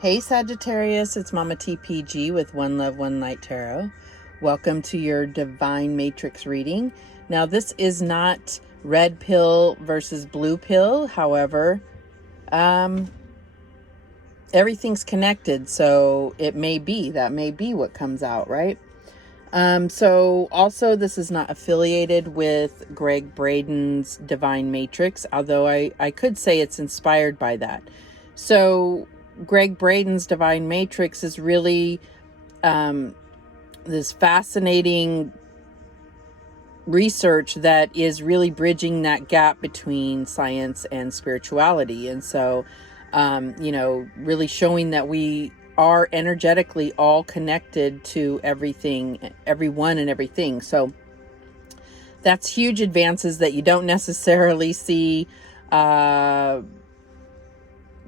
Hey Sagittarius, it's Mama TPG with One Love, One Light Tarot. Welcome to your Divine Matrix reading. Now, this is not red pill versus blue pill. However, everything's connected, so that may be what comes out, right? So also this is not affiliated with Greg Braden's Divine Matrix, although I could say it's inspired by that. So Greg Braden's Divine Matrix is really this fascinating research that is really bridging that gap between science and spirituality. And so, really showing that we are energetically all connected to everything, everyone and everything. So that's huge advances that you don't necessarily see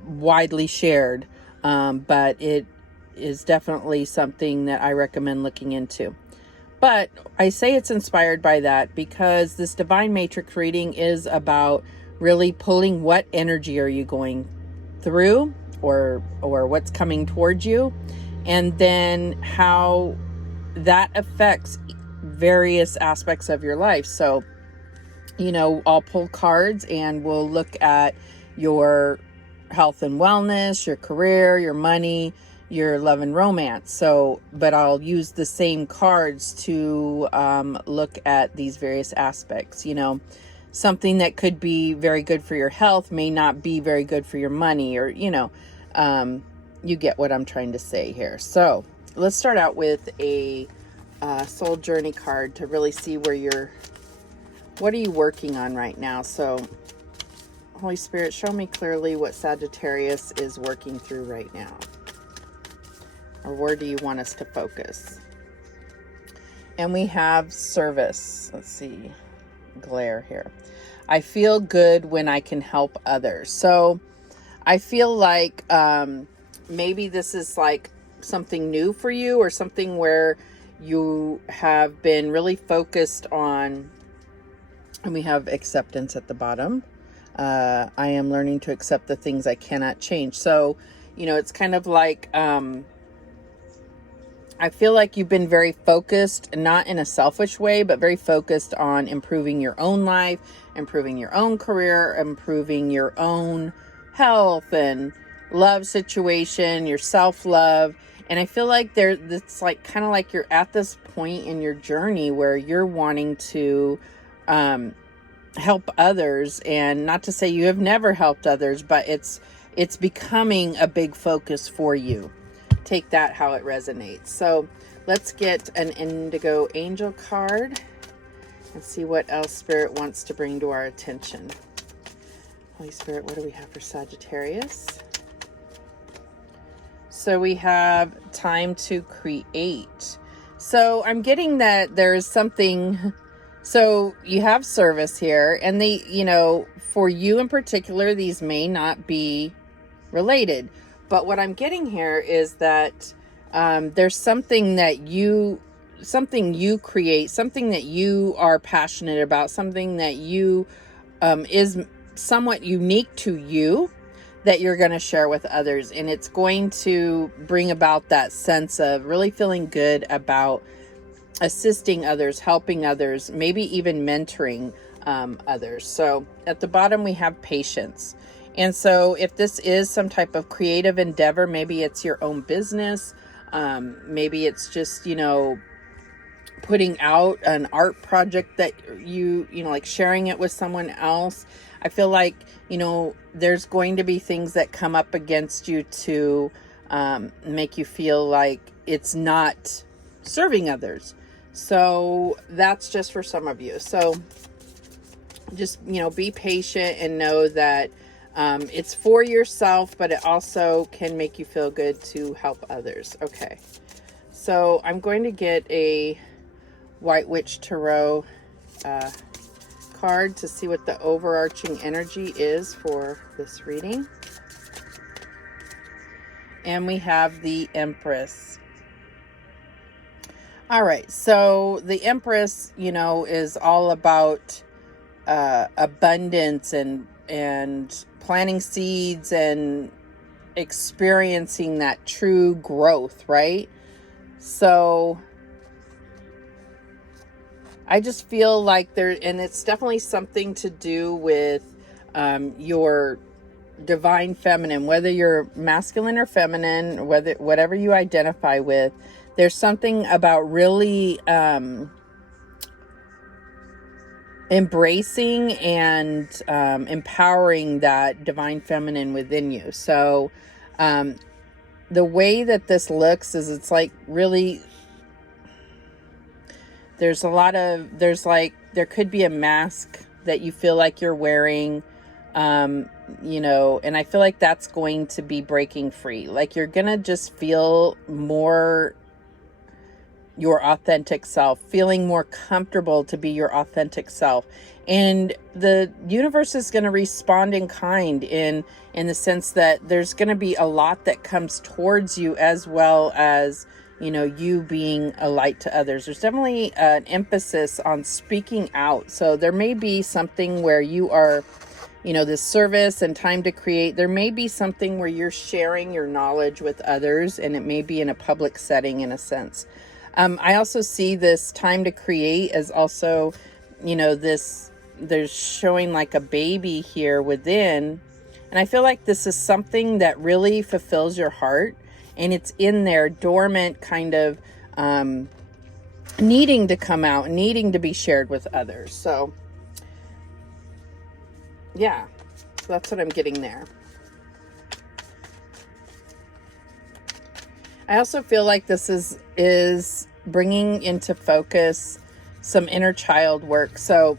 widely shared, but it is definitely something that I recommend looking into. But I say it's inspired by that because this Divine Matrix reading is about really pulling what energy are you going through or what's coming towards you, and then how that affects various aspects of your life. So, I'll pull cards and we'll look at your health and wellness, your career, your money, your love and romance. So, but I'll use the same cards to look at these various aspects. Something that could be very good for your health may not be very good for your money, or, you get what I'm trying to say here. So let's start out with a soul journey card to really see what are you working on right now? So Holy Spirit, show me clearly what Sagittarius is working through right now. Or where do you want us to focus? And we have service. Let's see. Glare here. I feel good when I can help others. So I feel like maybe this is like something new for you, or something where you have been really focused on, and we have acceptance at the bottom. I am learning to accept the things I cannot change. So, it's kind of like, I feel like you've been very focused, not in a selfish way, but very focused on improving your own life, improving your own career, improving your own health and love situation, your self-love. And I feel like it's like kind of like you're at this point in your journey where you're wanting to help others. And not to say you have never helped others, but it's becoming a big focus for you. Take that how it resonates. So let's get an indigo angel card and see what else Spirit wants to bring to our attention. Holy Spirit, what do we have for Sagittarius? So we have time to create. So I'm getting that there's something. So you have service here, and for you in particular, these may not be related. But what I'm getting here is that there's something that you create, something that you are passionate about, something that you is somewhat unique to you that you're going to share with others. And it's going to bring about that sense of really feeling good about assisting others, helping others, maybe even mentoring others. So at the bottom, we have patience. And so if this is some type of creative endeavor, maybe it's your own business, maybe it's just, putting out an art project that like sharing it with someone else. I feel like, there's going to be things that come up against you to make you feel like it's not serving others. So that's just for some of you. So just, be patient and know that it's for yourself, but it also can make you feel good to help others. Okay. So I'm going to get a White Witch Tarot card to see what the overarching energy is for this reading. And we have the Empress. All right. So the Empress, is all about abundance and planting seeds and experiencing that true growth, right? So I just feel like there, and it's definitely something to do with your divine feminine, whether you're masculine or feminine, whatever you identify with. There's something about really embracing and empowering that divine feminine within you. So the way that this looks is, it's like really, there could be a mask that you feel like you're wearing, you know, and I feel like that's going to be breaking free. Like you're going to just feel more your authentic self, feeling more comfortable to be your authentic self. And the universe is going to respond in kind, in the sense that there's going to be a lot that comes towards you, as well as, you know, you being a light to others. There's definitely an emphasis on speaking out. So there may be something where you are, you know, this service and time to create. There may be something where you're sharing your knowledge with others, and it may be in a public setting in a sense. I also see this time to create as also, you know, there's showing like a baby here within. And I feel like this is something that really fulfills your heart, and it's in there dormant, kind of needing to come out, needing to be shared with others. So yeah, that's what I'm getting there. I also feel like this is bringing into focus some inner child work. So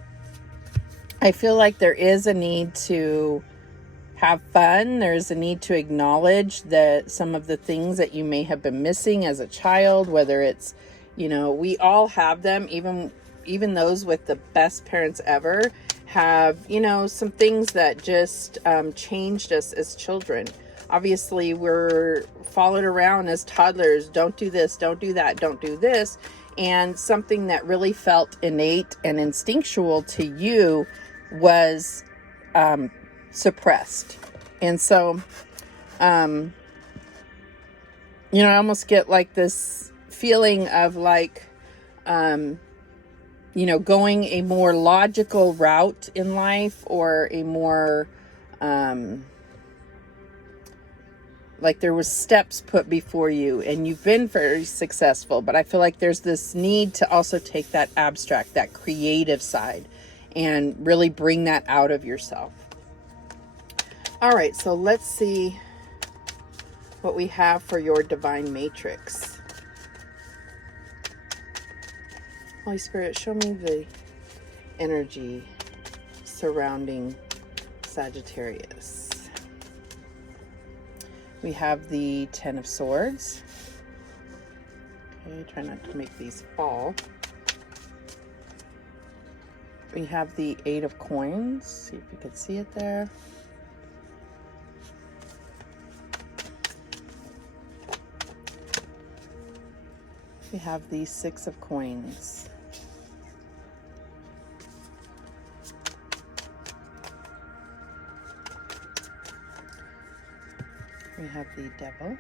I feel like there is a need to have fun. There's a need to acknowledge that some of the things that you may have been missing as a child, whether it's, you know, we all have them, even those with the best parents ever have, you know, some things that just changed us as children. Obviously, we're followed around as toddlers. Don't do this, don't do that, don't do this. And something that really felt innate and instinctual to you was suppressed. And so, you know, I almost get like this feeling of like, you know, going a more logical route in life, or a more, like there was steps put before you and you've been very successful, but I feel like there's this need to also take that abstract, that creative side, and really bring that out of yourself. All right, so let's see what we have for your divine matrix. Holy Spirit, show me the energy surrounding Sagittarius. We have the 10 of Swords. Okay, try not to make these fall. We have the 8 of Coins. See if you can see it there. We have the 6 of Coins. We have the Devil.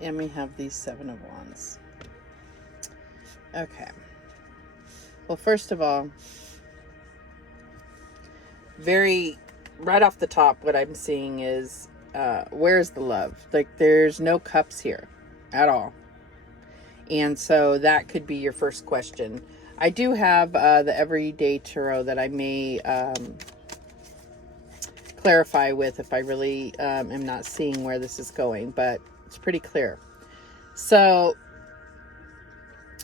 And we have the 7 of Wands. Okay. Well, first of all, right off the top, what I'm seeing is, where's the love? Like, there's no cups here at all. And so that could be your first question. I do have the Everyday Tarot that I may clarify with if I really am not seeing where this is going, but it's pretty clear. So,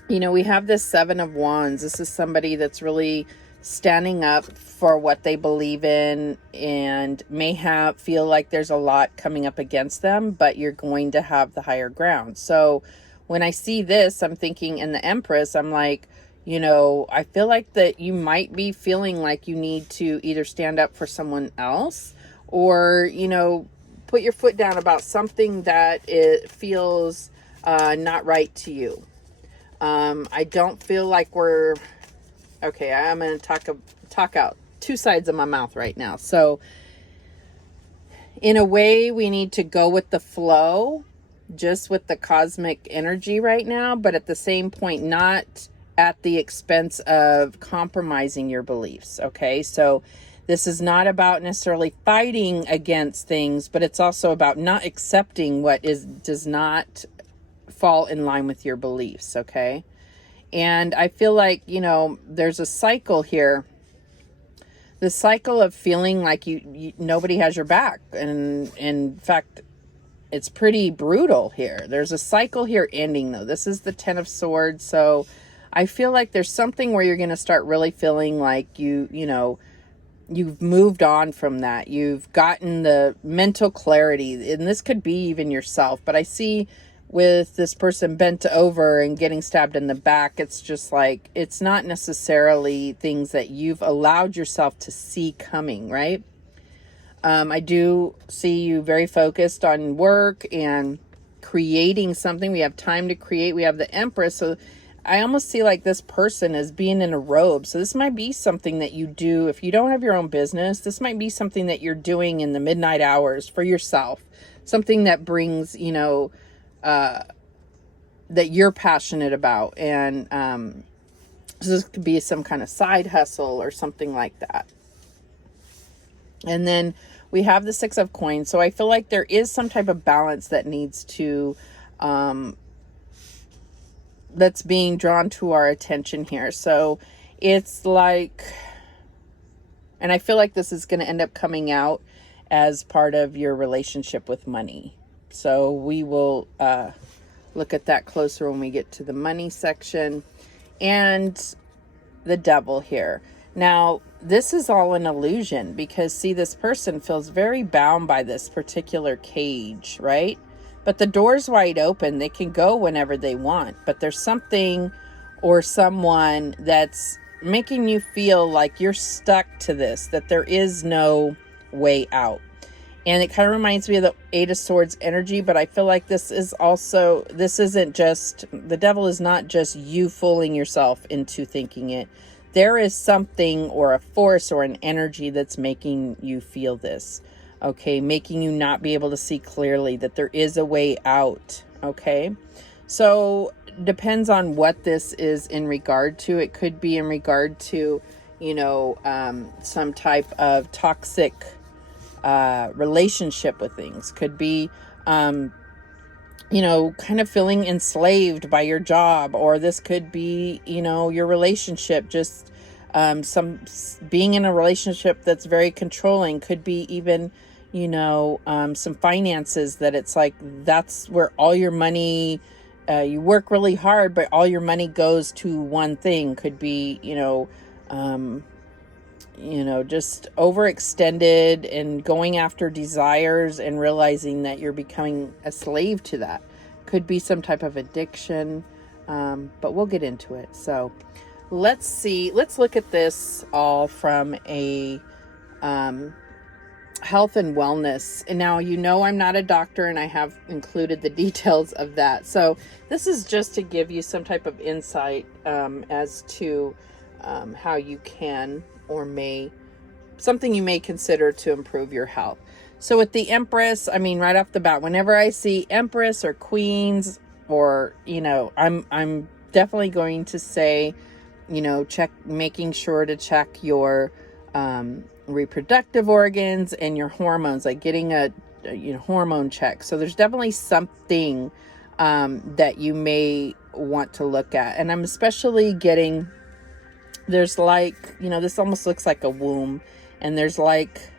you know, we have this 7 of Wands. This is somebody that's really standing up for what they believe in, and may feel like there's a lot coming up against them, but you're going to have the higher ground. So when I see this, I'm thinking, in the Empress, I'm like, you know, I feel like that you might be feeling like you need to either stand up for someone else, or, you know, put your foot down about something that it feels not right to you. I don't feel like okay, I'm going to talk out two sides of my mouth right now. So in a way, we need to go with the flow, just with the cosmic energy right now, but at the same point, not at the expense of compromising your beliefs. Okay. So this is not about necessarily fighting against things, but it's also about not accepting what does not fall in line with your beliefs. Okay. And I feel like, there's a cycle here. The cycle of feeling like nobody has your back. And in fact, it's pretty brutal here. There's a cycle here ending, though. This is the 10 of Swords. So I feel like there's something where you're going to start really feeling like you've moved on from that. You've gotten the mental clarity. And this could be even yourself. But I see with this person bent over and getting stabbed in the back, it's just like, it's not necessarily things that you've allowed yourself to see coming, right? I do see you very focused on work and creating something. We have time to create. We have the Empress. So I almost see like this person as being in a robe. So this might be something that you do. If you don't have your own business, this might be something that you're doing in the midnight hours for yourself. Something that brings, that you're passionate about. And so this could be some kind of side hustle or something like that. And then we have the 6 of Coins. So I feel like there is some type of balance that needs to, that's being drawn to our attention here. So it's like, and I feel like this is going to end up coming out as part of your relationship with money. So we will look at that closer when we get to the money section. And the Devil here. Now, this is all an illusion because, see, this person feels very bound by this particular cage, right? But the door's wide open. They can go whenever they want. But there's something or someone that's making you feel like you're stuck to this, that there is no way out. And it kind of reminds me of the 8 of Swords energy, but I feel like this isn't just, the Devil is not just you fooling yourself into thinking it. There is something or a force or an energy that's making you feel this, okay? Making you not be able to see clearly that there is a way out, okay? So depends on what this is in regard to. It could be in regard to, some type of toxic relationship with things. Could be, kind of feeling enslaved by your job, or this could be, your relationship, just being in a relationship that's very controlling. Could be even, some finances that it's like, that's where all your money, you work really hard, but all your money goes to one thing. Could be, just overextended and going after desires and realizing that you're becoming a slave to that. Could be some type of addiction, but we'll get into it. So let's look at this all from a health and wellness. And now, I'm not a doctor, and I have included the details of that. So this is just to give you some type of insight as to how you can or something you may consider to improve your health. So with the Empress, right off the bat, whenever I see Empress or Queens, or, I'm definitely going to say, making sure to check your reproductive organs and your hormones, like getting a hormone check. So there's definitely something that you may want to look at. And I'm especially getting, there's this almost looks like a womb, and there's like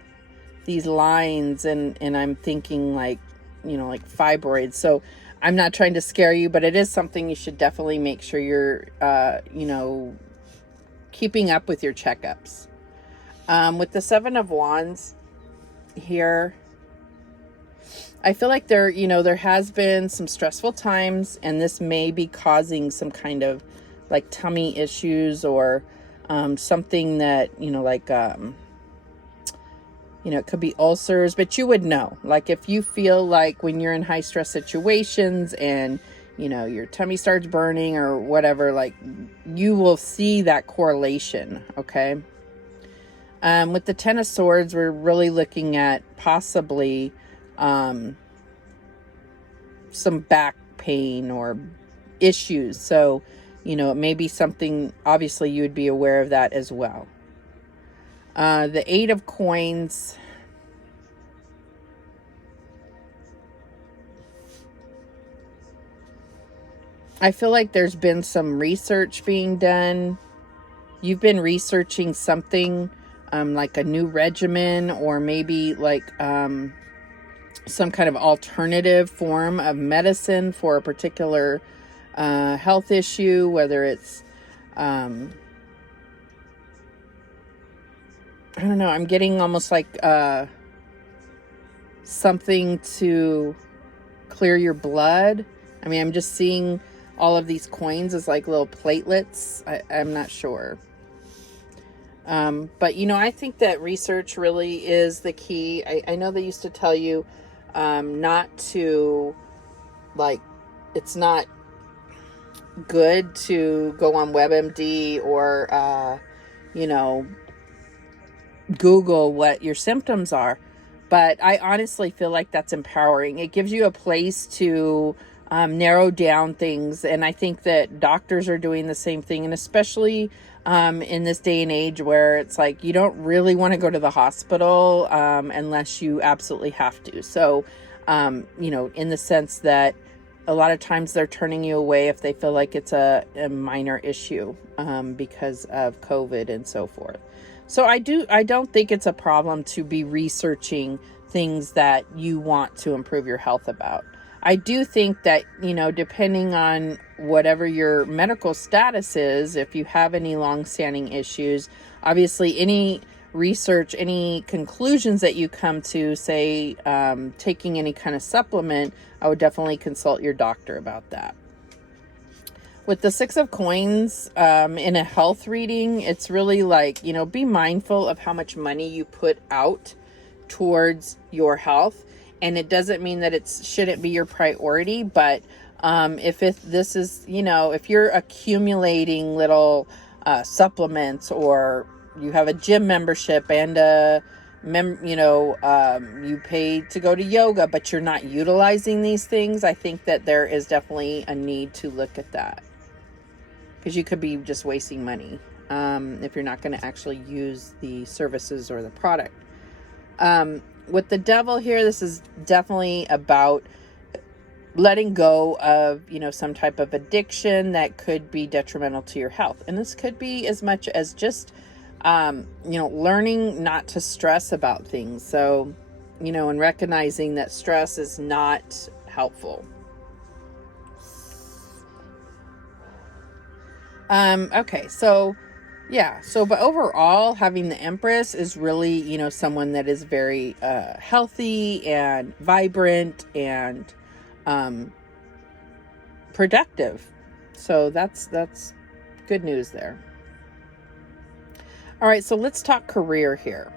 these lines, and I'm thinking like fibroids. So I'm not trying to scare you, but it is something you should definitely make sure you're, keeping up with your checkups. With the 7 of Wands here, I feel like there has been some stressful times, and this may be causing some kind of like tummy issues, or something that, it could be ulcers, but you would know, like, if you feel like when you're in high stress situations and, your tummy starts burning or whatever, like, you will see that correlation. Okay. With the Ten of Swords, we're really looking at possibly some back pain or issues. So, it may be something, obviously you would be aware of that as well. The Eight of Coins. I feel like there's been some research being done. You've been researching something like a new regimen, or maybe like some kind of alternative form of medicine for a particular health issue, whether it's, I don't know, I'm getting almost like something to clear your blood. I mean, I'm just seeing all of these coins as like little platelets. I'm not sure. But, I think that research really is the key. I know they used to tell you not to, like, it's not good to go on WebMD or, Google what your symptoms are. But I honestly feel like that's empowering. It gives you a place to narrow down things. And I think that doctors are doing the same thing. And especially in this day and age where it's like you don't really want to go to the hospital unless you absolutely have to. So, in the sense that a lot of times they're turning you away if they feel like it's a minor issue because of COVID and so forth. So I don't think it's a problem to be researching things that you want to improve your health about. I do think that, depending on whatever your medical status is, if you have any long-standing issues, obviously any research, any conclusions that you come to, say, taking any kind of supplement, I would definitely consult your doctor about that. With the Six of Coins, in a health reading, it's really like, be mindful of how much money you put out towards your health. And it doesn't mean that it shouldn't be your priority, but if this is, if you're accumulating little supplements, or you have a gym membership and you pay to go to yoga, but you're not utilizing these things, I think that there is definitely a need to look at that, because you could be just wasting money if you're not going to actually use the services or the product. With the Devil here, this is definitely about letting go of, some type of addiction that could be detrimental to your health. And this could be as much as just, learning not to stress about things. So, and recognizing that stress is not helpful. Okay, so yeah, but overall, having the Empress is really, someone that is very healthy and vibrant and productive. So that's good news there. All right, so let's talk career here.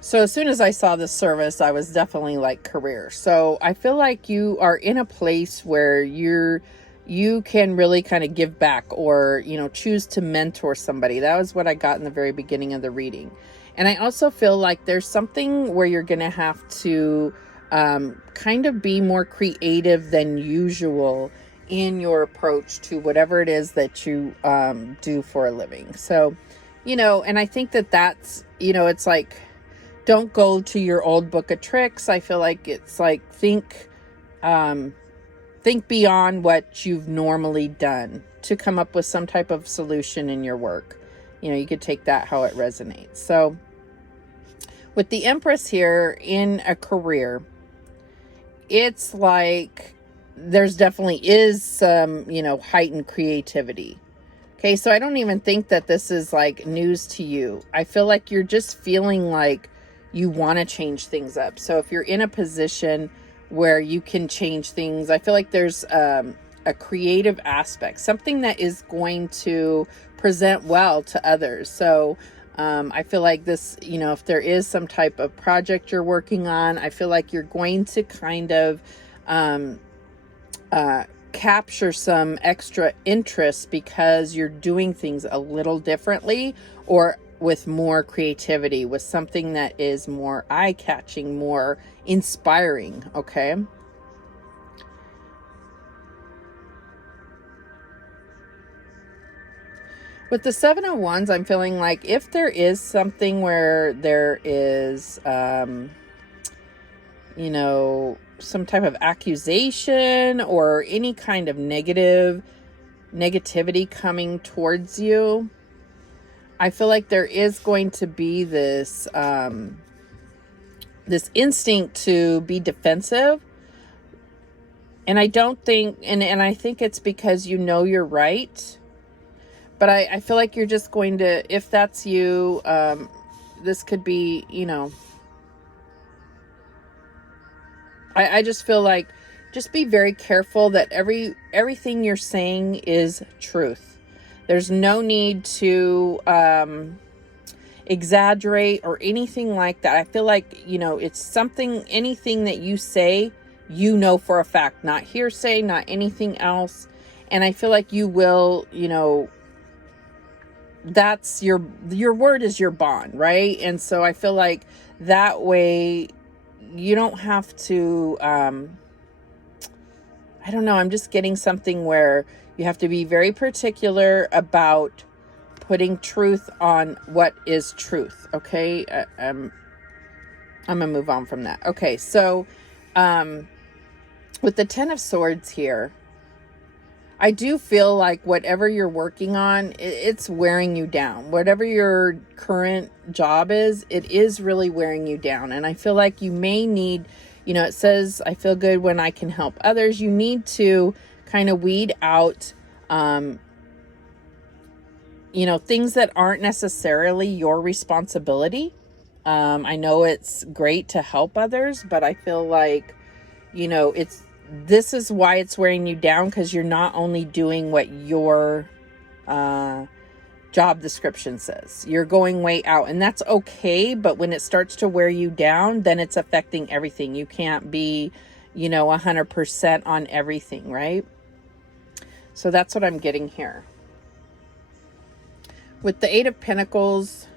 So as soon as I saw this service, I was definitely like career. So I feel like you are in a place where you can really kind of give back, or, choose to mentor somebody. That was what I got in the very beginning of the reading. And I also feel like there's something where you're going to have to kind of be more creative than usual in your approach to whatever it is that you do for a living. So, and I think that's, it's like, don't go to your old book of tricks. I feel like it's like, think beyond what you've normally done to come up with some type of solution in your work. You could take that how it resonates. So with the Empress here in a career, it's like there's definitely is some, heightened creativity. Okay, so I don't even think that this is like news to you. I feel like you're just feeling like you want to change things up. So if you're in a position where you can change things, I feel like there's a creative aspect, something that is going to present well to others. So I feel like this, if there is some type of project you're working on, I feel like you're going to kind of capture some extra interest because you're doing things a little differently, or with more creativity, with something that is more eye-catching, more inspiring, okay? With the Seven of Wands, I'm feeling like if there is something where there is, you know, some type of accusation or any kind of negativity coming towards you, I feel like there is going to be this, this instinct to be defensive. And I don't think, and I think it's because you know you're right. But I feel like you're just going to, if that's you, this could be, you know, I just feel like just be very careful that everything you're saying is truth. There's no need to exaggerate or anything like that. I feel like, you know, it's something, anything that you say, you know for a fact, not hearsay, not anything else. And I feel like you will, you know, that's your word is your bond, right? And so I feel like that way you don't have to, I don't know, I'm just getting something where you have to be very particular about putting truth on what is truth, okay? I'm gonna move on from that. Okay, so with the Ten of Swords here, I do feel like whatever you're working on, it's wearing you down. Whatever your current job is, it is really wearing you down. And I feel like you may need, you know, it says, I feel good when I can help others. You need to kind of weed out, you know, things that aren't necessarily your responsibility. I know it's great to help others, but I feel like, you know, this is why it's wearing you down, because you're not only doing what your job description says. You're going way out, and that's okay. But when it starts to wear you down, then it's affecting everything. You can't be, you know, 100% on everything, right? So that's what I'm getting here. With the Eight of Pentacles,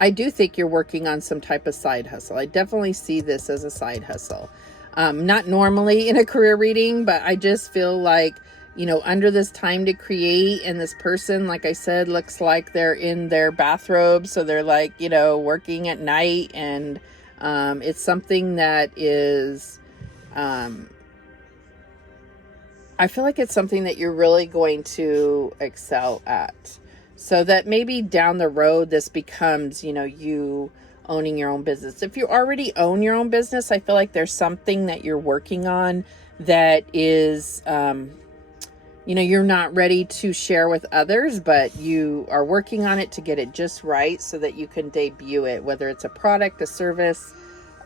I do think you're working on some type of side hustle. I definitely see this as a side hustle. Not normally in a career reading, but I just feel like, you know, under this time to create, and this person, like I said, looks like they're in their bathrobe. So they're like, you know, working at night, and it's something that is, I feel like it's something that you're really going to excel at. So that maybe down the road, this becomes, you know, you owning your own business. If you already own your own business, I feel like there's something that you're working on that is, you know, you're not ready to share with others, but you are working on it to get it just right so that you can debut it, whether it's a product, a service,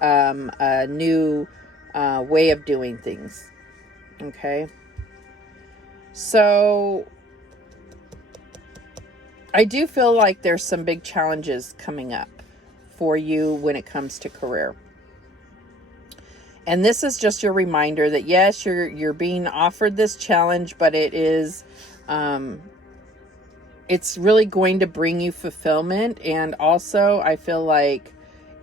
a new way of doing things. Okay. So I do feel like there's some big challenges coming up for you when it comes to career. And this is just your reminder that yes, you're being offered this challenge, but it is, it's really going to bring you fulfillment. And also I feel like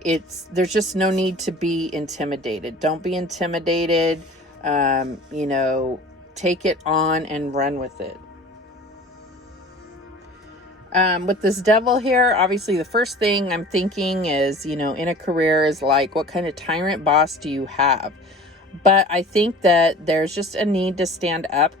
there's just no need to be intimidated. Don't be intimidated. You know, take it on and run with it. With this Devil here, obviously the first thing I'm thinking is, you know, in a career is like, what kind of tyrant boss do you have? But I think that there's just a need to stand up.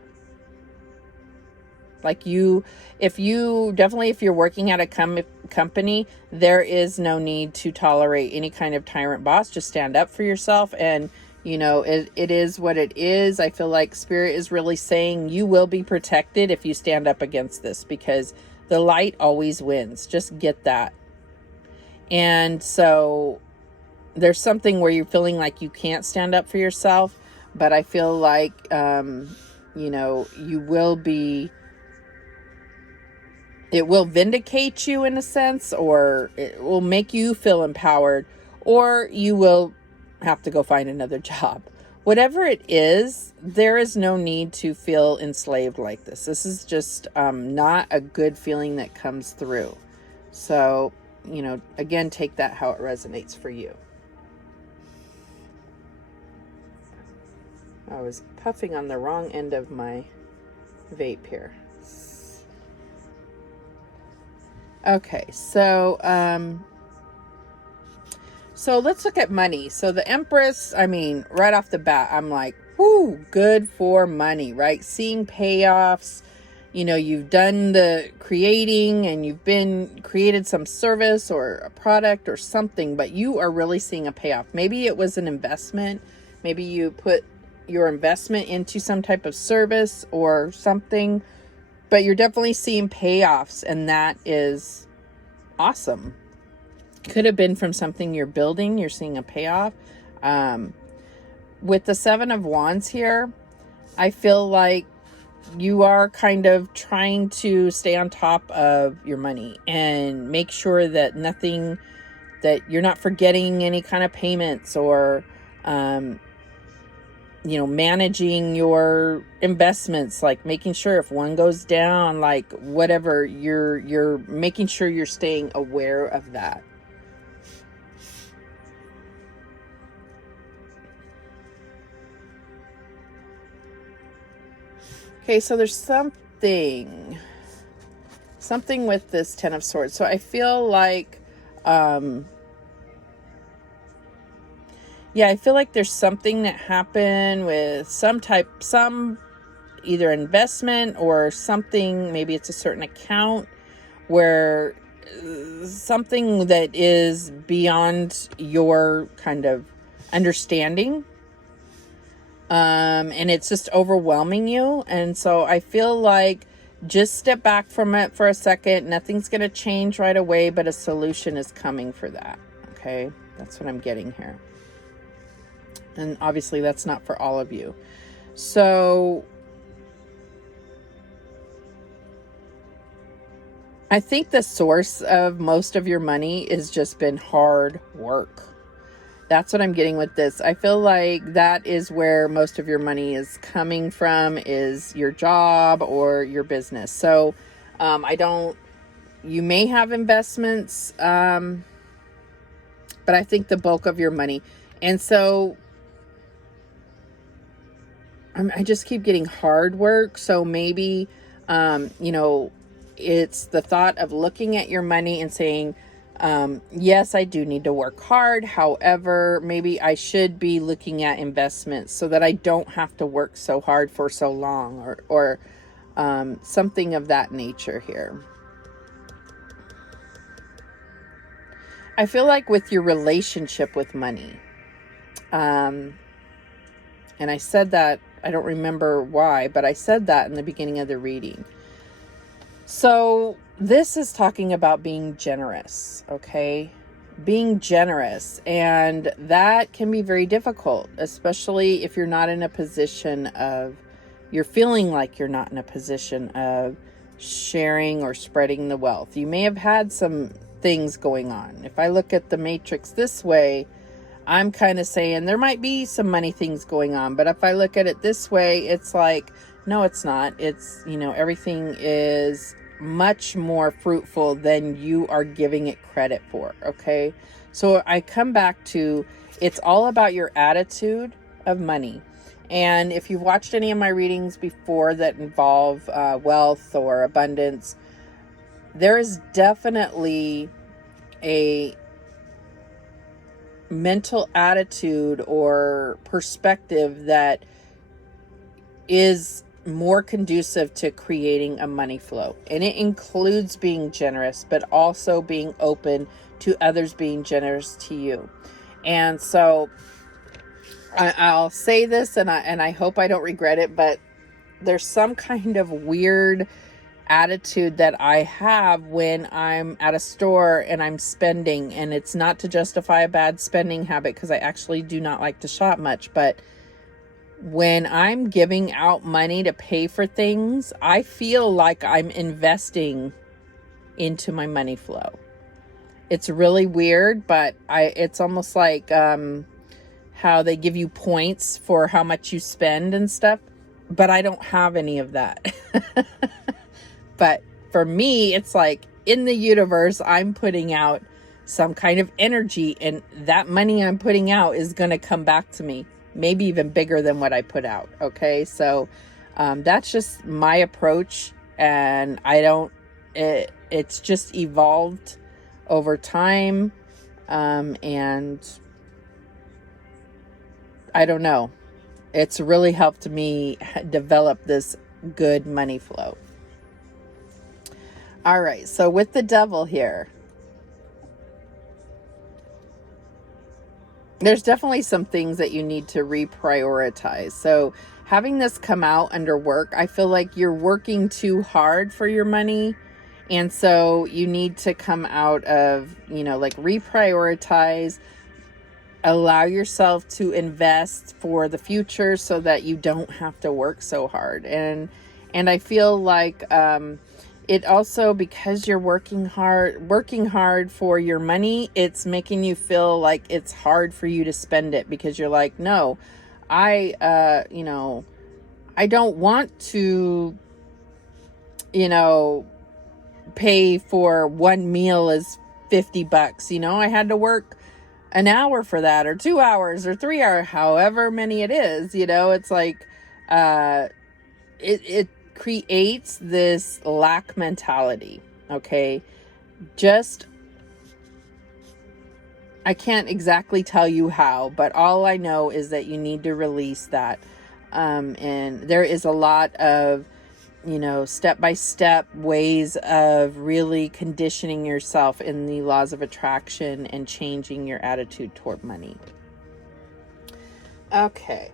Like if you're working at a company, there is no need to tolerate any kind of tyrant boss. Just stand up for yourself, and, you know, it is what it is. I feel like Spirit is really saying you will be protected if you stand up against this, because the light always wins. Just get that. And so there's something where you're feeling like you can't stand up for yourself, but I feel like, you know, it will vindicate you in a sense, or it will make you feel empowered, or you will have to go find another job. whatever it is, there is no need to feel enslaved like this. This is just not a good feeling that comes through. So, you know, again, take that how it resonates for you. I was puffing on the wrong end of my vape here. Okay, so let's look at money. So the Empress, I mean, right off the bat, I'm like, whoo, good for money, right? Seeing payoffs, you know, you've done the creating and you've created some service or a product or something, but you are really seeing a payoff. Maybe it was an investment. Maybe you put your investment into some type of service or something, but you're definitely seeing payoffs, and that is awesome. Could have been from something you're building. You're seeing a payoff. With the Seven of Wands here, I feel like you are kind of trying to stay on top of your money and make sure that you're not forgetting any kind of payments, or you know, managing your investments, like making sure if one goes down, like whatever, you're making sure you're staying aware of that. Okay, so there's something with this Ten of Swords. So I feel like, yeah, I feel like there's something that happened with some either investment or something, maybe it's a certain account where something that is beyond your kind of understanding. And it's just overwhelming you. And so I feel like just step back from it for a second. Nothing's going to change right away, but a solution is coming for that. Okay. That's what I'm getting here. And obviously that's not for all of you. So I think the source of most of your money has just been hard work. That's what I'm getting with this. I feel like that is where most of your money is coming from, is your job or your business. So you may have investments, but I think the bulk of your money. And so I just keep getting hard work. So maybe, you know, it's the thought of looking at your money and saying, yes, I do need to work hard. However, maybe I should be looking at investments so that I don't have to work so hard for so long, or something of that nature here. I feel like with your relationship with money, and I said that, I don't remember why, but I said that in the beginning of the reading. So this is talking about being generous, okay? Being generous. And that can be very difficult, especially if you're not in a position of, you're feeling like you're not in a position of sharing or spreading the wealth. You may have had some things going on. If I look at the matrix this way, I'm kind of saying there might be some money things going on, but if I look at it this way, it's like, no, it's not. It's, you know, everything is much more fruitful than you are giving it credit for. Okay. So I come back to, it's all about your attitude of money. And if you've watched any of my readings before that involve wealth or abundance, there is definitely a mental attitude or perspective that is more conducive to creating a money flow. And it includes being generous, but also being open to others being generous to you. And so I'll say this, and I hope I don't regret it, but there's some kind of weird attitude that I have when I'm at a store and I'm spending, and it's not to justify a bad spending habit, because I actually do not like to shop much, but when I'm giving out money to pay for things, I feel like I'm investing into my money flow. It's really weird, but it's almost like how they give you points for how much you spend and stuff, but I don't have any of that. But for me, it's like in the universe, I'm putting out some kind of energy, and that money I'm putting out is going to come back to me, maybe even bigger than what I put out. Okay. So, that's just my approach, and it's just evolved over time. And I don't know, it's really helped me develop this good money flow. All right. So with the devil here, there's definitely some things that you need to reprioritize. So having this come out under work, I feel like you're working too hard for your money. And so you need to come out of, like reprioritize, allow yourself to invest for the future so that you don't have to work so hard. And I feel like, it also, because you're working hard for your money, it's making you feel like it's hard for you to spend it, because you're like, no, I don't want to, pay for one meal is $50. I had to work an hour for that, or 2 hours, or 3 hours, however many it is. It's like, it creates this lack mentality. Okay. I can't exactly tell you how, but all I know is that you need to release that. And there is a lot of, step-by-step ways of really conditioning yourself in the laws of attraction and changing your attitude toward money. Okay.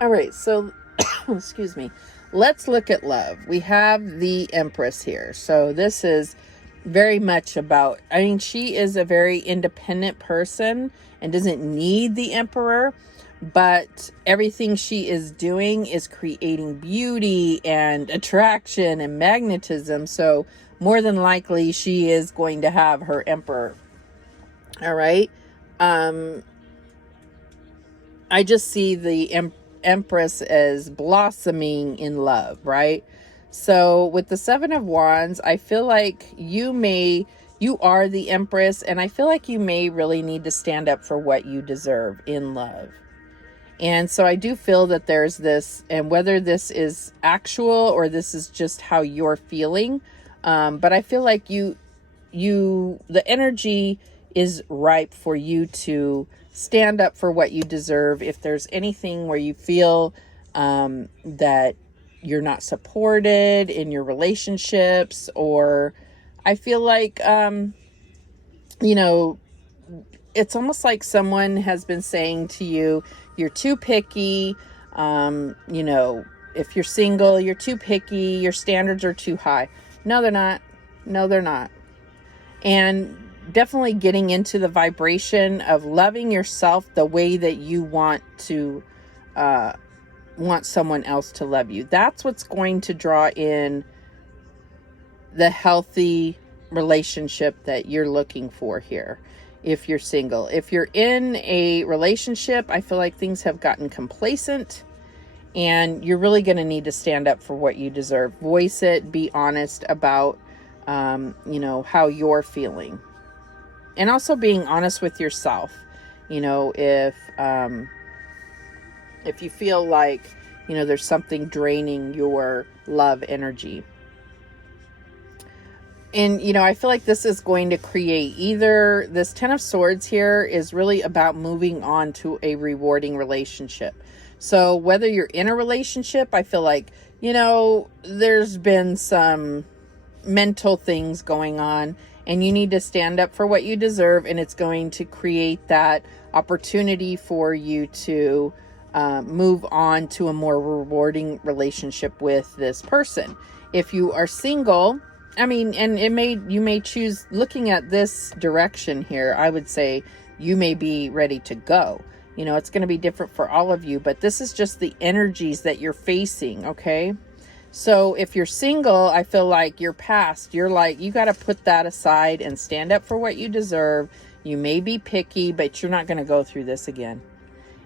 All right, so, excuse me, let's look at love. We have the Empress here. So this is very much about, she is a very independent person and doesn't need the Emperor, but everything she is doing is creating beauty and attraction and magnetism. So more than likely she is going to have her Emperor. All right. I just see the Empress as blossoming in love, right? So with the Seven of Wands, I feel like you are the Empress, and I feel like you may really need to stand up for what you deserve in love. And so I do feel that there's this, and whether this is actual or this is just how you're feeling, but I feel like the energy is ripe for you to stand up for what you deserve. If there's anything where you feel that you're not supported in your relationships, or I feel like, it's almost like someone has been saying to you, you're too picky. If you're single, you're too picky. Your standards are too high. No, they're not. No, they're not. And definitely getting into the vibration of loving yourself the way that you want someone else to love you. That's what's going to draw in the healthy relationship that you're looking for here. If you're single, if you're in a relationship, I feel like things have gotten complacent, and you're really going to need to stand up for what you deserve. Voice it, be honest about, how you're feeling, and also being honest with yourself. If you feel like, there's something draining your love energy. And, I feel like this is going to create either this Ten of Swords here is really about moving on to a rewarding relationship. So whether you're in a relationship, I feel like, there's been some mental things going on, and you need to stand up for what you deserve. And it's going to create that opportunity for you to move on to a more rewarding relationship with this person. If you are single, you may choose, looking at this direction here, I would say you may be ready to go. It's going to be different for all of you, but this is just the energies that you're facing. Okay. So if you're single, I feel like you're past. You're like, you got to put that aside and stand up for what you deserve. You may be picky, but you're not going to go through this again.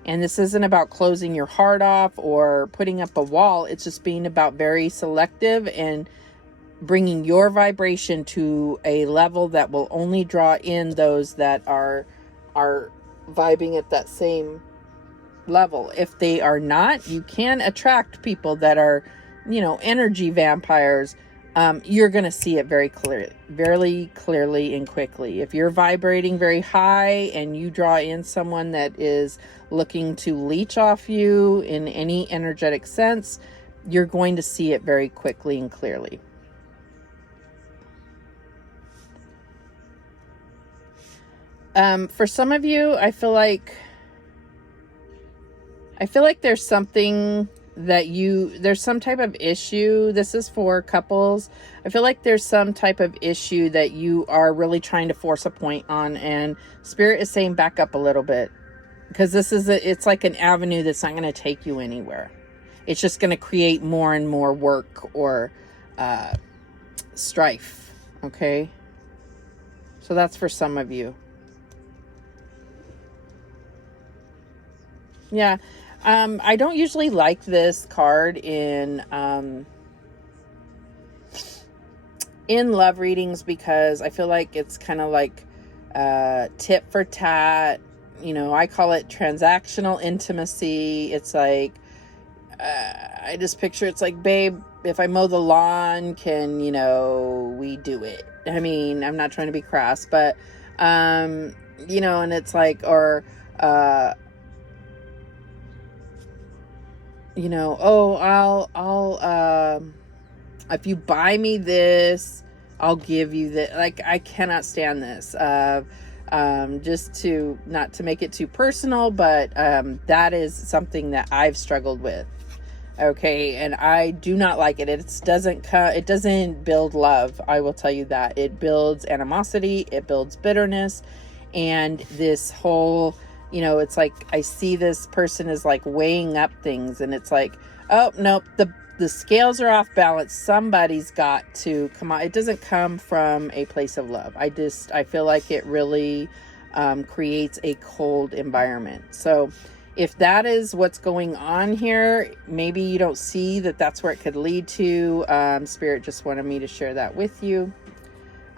And this isn't about closing your heart off or putting up a wall. It's just being about very selective and bringing your vibration to a level that will only draw in those that are vibing at that same level. If they are not, you can attract people that are, energy vampires. You're going to see it very clearly and quickly. If you're vibrating very high and you draw in someone that is looking to leech off you in any energetic sense, you're going to see it very quickly and clearly. For some of you, I feel like there's something that there's some type of issue. This is for couples. I feel like there's some type of issue that you are really trying to force a point on, and Spirit is saying back up a little bit, because it's like an avenue that's not going to take you anywhere. It's just going to create more and more work or strife. Okay. So that's for some of you. Yeah. I don't usually like this card in love readings, because I feel like it's kind of like tit for tat. I call it transactional intimacy. It's like, I just picture it's like, babe, if I mow the lawn, can, we do it? I mean, I'm not trying to be crass, but, and it's like, or, I'll if you buy me this, I'll give you that. Like, I cannot stand this. Just to, not to make it too personal, but that is something that I've struggled with. Okay, and I do not like it. It doesn't build love. I will tell you that. It builds animosity, it builds bitterness, and this whole, it's like, I see this person is like weighing up things, and it's like, oh, nope, the scales are off balance. Somebody's got to come on. It doesn't come from a place of love. I feel like it really creates a cold environment. So if that is what's going on here, maybe you don't see that that's where it could lead to. Spirit just wanted me to share that with you.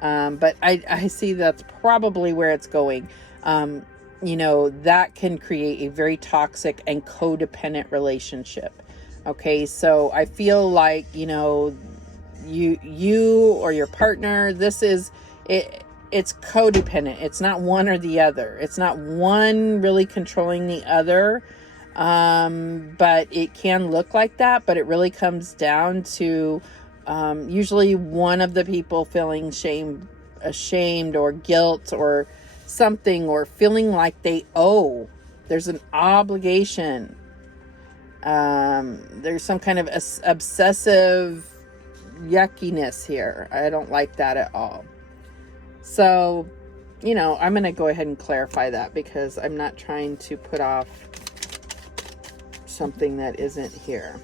But I see that's probably where it's going. That can create a very toxic and codependent relationship. Okay, so I feel like, you or your partner, this is it. It's codependent. It's not one or the other. It's not one really controlling the other. But it can look like that, but it really comes down to usually one of the people feeling ashamed or guilt or something, or feeling like they owe. There's an obligation. There's some kind of obsessive yuckiness here. I don't like that at all. So, I'm going to go ahead and clarify that, because I'm not trying to put off something that isn't here.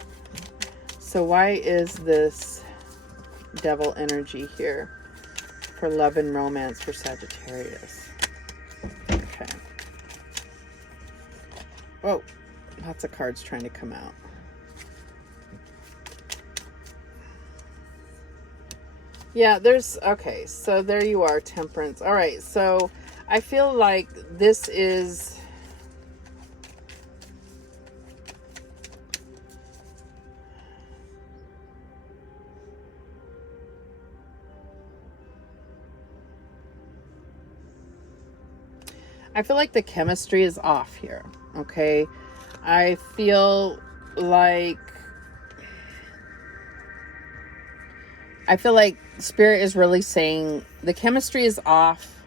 So why is this devil energy here for love and romance for Sagittarius? Okay. Whoa, lots of cards trying to come out. Yeah, okay, so there you are, Temperance. All right, so I feel like this is... I feel like the chemistry is off here, okay? I feel like Spirit is really saying the chemistry is off,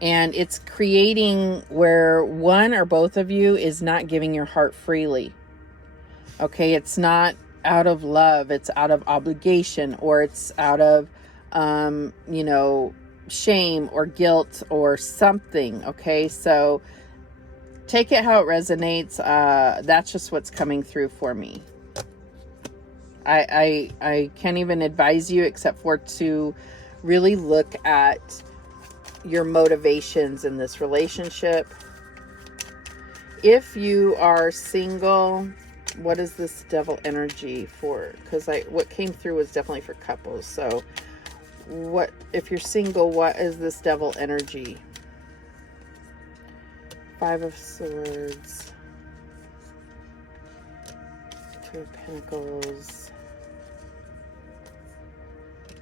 and it's creating where one or both of you is not giving your heart freely. Okay, it's not out of love, it's out of obligation, or it's out of, shame or guilt or something. Okay, so take it how it resonates. That's just what's coming through for me. I can't even advise you except for to really look at your motivations in this relationship. If you are single, what is this devil energy for? Because what came through was definitely for couples. So what, if you're single, what is this devil energy? 5 of Swords, 2 of Pentacles,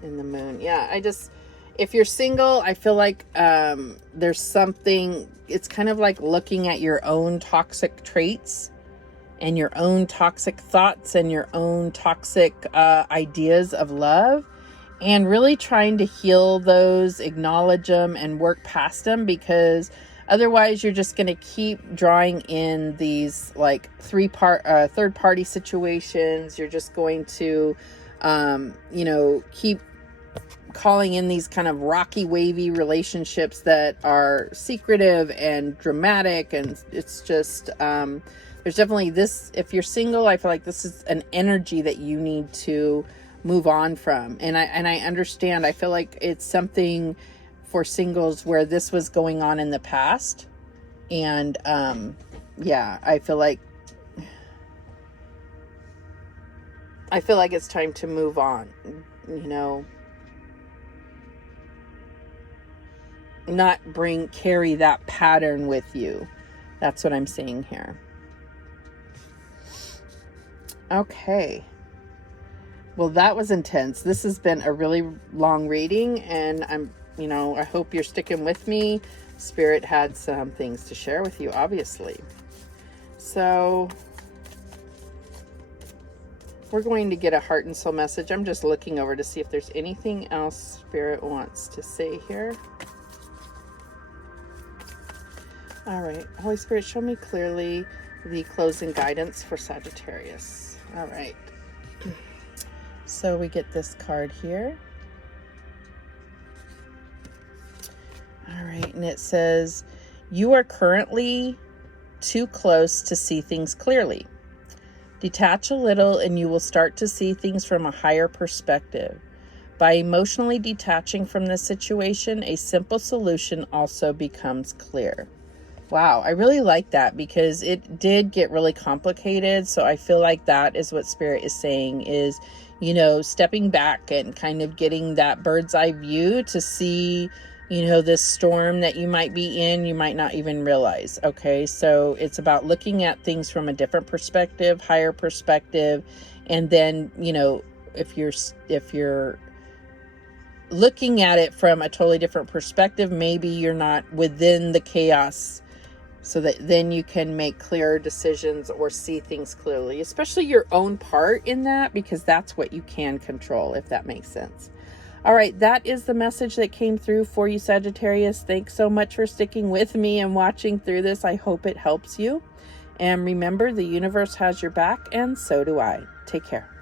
and the Moon. Yeah, if you're single, I feel like there's something, it's kind of like looking at your own toxic traits and your own toxic thoughts and your own toxic ideas of love, and really trying to heal those, acknowledge them, and work past them, because otherwise you're just going to keep drawing in these like third party situations. You're just going to, keep calling in these kind of rocky, wavy relationships that are secretive and dramatic. And it's just, there's definitely this, if you're single, I feel like this is an energy that you need to move on from. And I understand, I feel like it's something for singles where this was going on in the past. And, yeah, I feel like it's time to move on, not carry that pattern with you. That's what I'm seeing here. Okay. Well, that was intense. This has been a really long reading, and I hope you're sticking with me. Spirit had some things to share with you, obviously. So we're going to get a heart and soul message. I'm just looking over to see if there's anything else Spirit wants to say here. All right. Holy Spirit, show me clearly the closing guidance for Sagittarius. All right. So we get this card here. All right. And it says, you are currently too close to see things clearly. Detach a little and you will start to see things from a higher perspective. By emotionally detaching from this situation, a simple solution also becomes clear. Wow, I really like that, because it did get really complicated. So I feel like that is what Spirit is saying is, stepping back and kind of getting that bird's eye view to see, this storm that you might be in, you might not even realize. Okay, so it's about looking at things from a different perspective, higher perspective. And then, if you're looking at it from a totally different perspective, maybe you're not within the chaos, so that then you can make clearer decisions or see things clearly, especially your own part in that, because that's what you can control, if that makes sense. All right, that is the message that came through for you, Sagittarius. Thanks so much for sticking with me and watching through this. I hope it helps you. And remember, the universe has your back, and so do I. Take care.